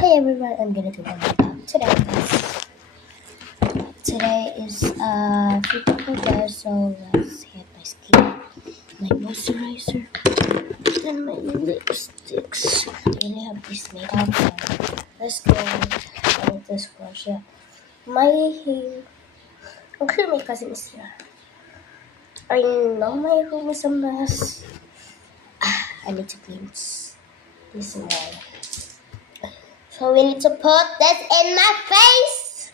Hey everyone, I'm gonna do one more today, guys. Today is beautiful day, so let's hit my skin, my moisturizer, and my lipsticks. I really have this makeup, so let's go with this brush. Yeah, my hair. Okay, my cousin is here. I know my room is a mess. I need to cleanse this wall. So we need to put this in my face.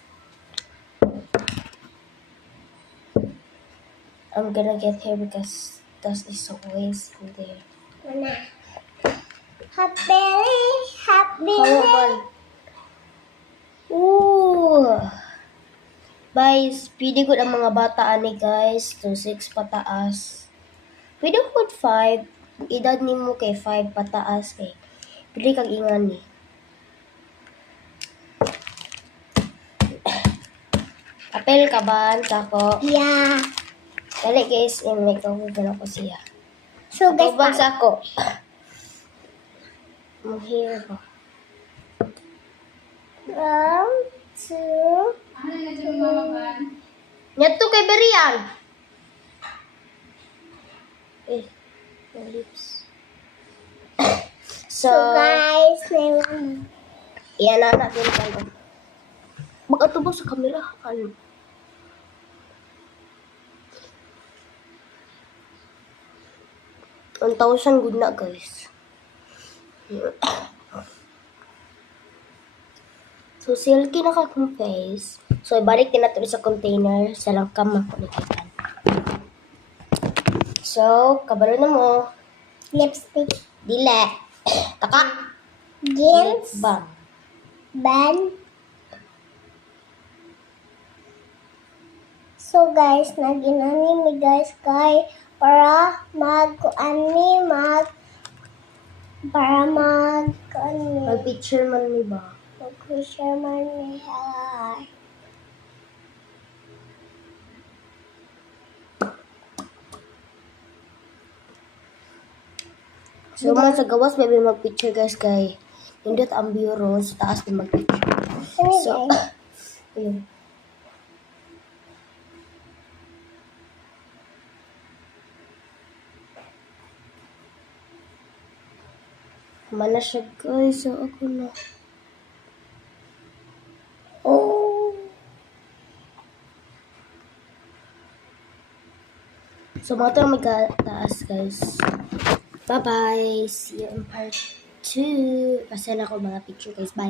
I'm gonna get here because dust is always in there. Mana? Happy. How Ooh! Guys, pwede good ang mga bata ani guys. To 6 pataas. Pwede good 5. Edad ni mo kay 5 pataas kay. Pwede kang ingan ni. Apel ka ba? Sako. Yeah. Dali guys, may kahugan ako siya. So guys, Kahugan sa ako. Ang hair ko. 1, 2. Nyato kay Berian. My lips. So guys, Iyan na natin tayo. Mag-atubog sa camera. Ano? Ang 1,000 good na guys. So, silky na kakong face. So, ibalik din natin sa container. Sa langkam na kulikitan. So, kabalo na mo. lipstick. Dile. Taka. Gins. Bam. Ban. So guys, nag-inani mi guys kay para Mag-picture man ni ba? mag-share man ni hi. So, mga sa gawas, may mag-picture guys kay nindot ang bureau sa taas din mag-picture. So, ayun. Mana siya guys. So, ako na. Oh. So, mga ito ang magkataas guys. Bye-bye. See you in part 2. Kasi na ako mga picture guys. Bye.